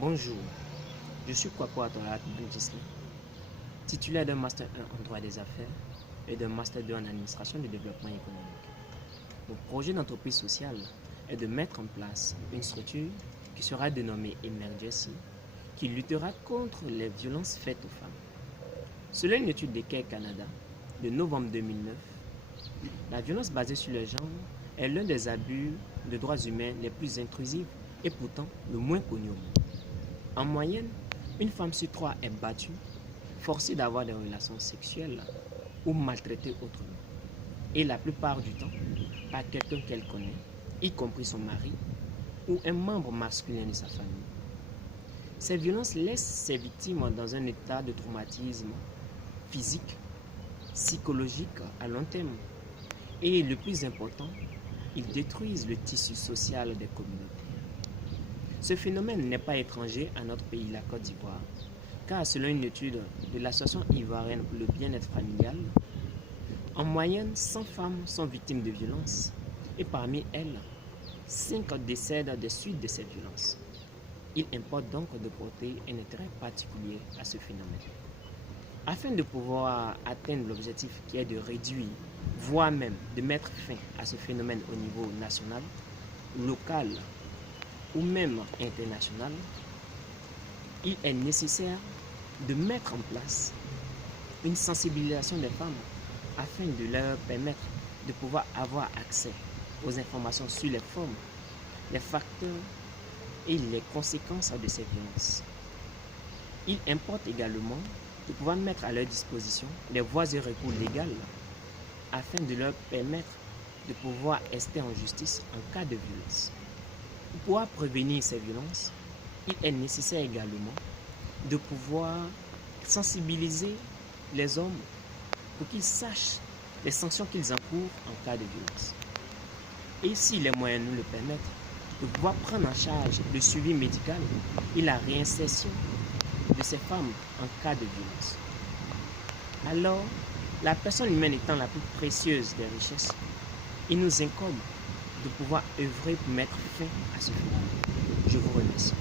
Bonjour, je suis Kwako Atolat Benjisli, titulaire d'un Master 1 en droit des affaires et d'un Master 2 en administration du développement économique. Mon projet d'entreprise sociale est de mettre en place une structure qui sera dénommée Emergency, qui luttera contre les violences faites aux femmes. Selon une étude de Care Canada de novembre 2009, la violence basée sur le genre est l'un des abus de droits humains les plus intrusifs et pourtant le moins connu au monde. En moyenne, une femme sur 3 est battue, forcée d'avoir des relations sexuelles ou maltraitée autrement. Et la plupart du temps, par quelqu'un qu'elle connaît, y compris son mari ou un membre masculin de sa famille. Ces violences laissent ses victimes dans un état de traumatisme physique, psychologique à long terme. Et le plus important, ils détruisent le tissu social des communautés. Ce phénomène n'est pas étranger à notre pays, la Côte d'Ivoire, car selon une étude de l'Association ivoirienne pour le bien-être familial, en moyenne, 100 femmes sont victimes de violences et parmi elles, 5 décèdent des suites de ces violences. Il importe donc de porter un intérêt particulier à ce phénomène. Afin de pouvoir atteindre l'objectif qui est de réduire, voire même de mettre fin à ce phénomène au niveau national, local ou même international, il est nécessaire de mettre en place une sensibilisation des femmes afin de leur permettre de pouvoir avoir accès aux informations sur les formes, les facteurs et les conséquences de ces violences. Il importe également de pouvoir mettre à leur disposition des voies et recours légales afin de leur permettre de pouvoir rester en justice en cas de violence. Pour pouvoir prévenir ces violences, il est nécessaire également de pouvoir sensibiliser les hommes pour qu'ils sachent les sanctions qu'ils encourent en cas de violence. Et si les moyens nous le permettent, de pouvoir prendre en charge le suivi médical et la réinsertion de ces femmes en cas de violence. Alors, la personne humaine étant la plus précieuse des richesses, il nous incombe de pouvoir œuvrer pour mettre fin à ce phénomène. Je vous remercie.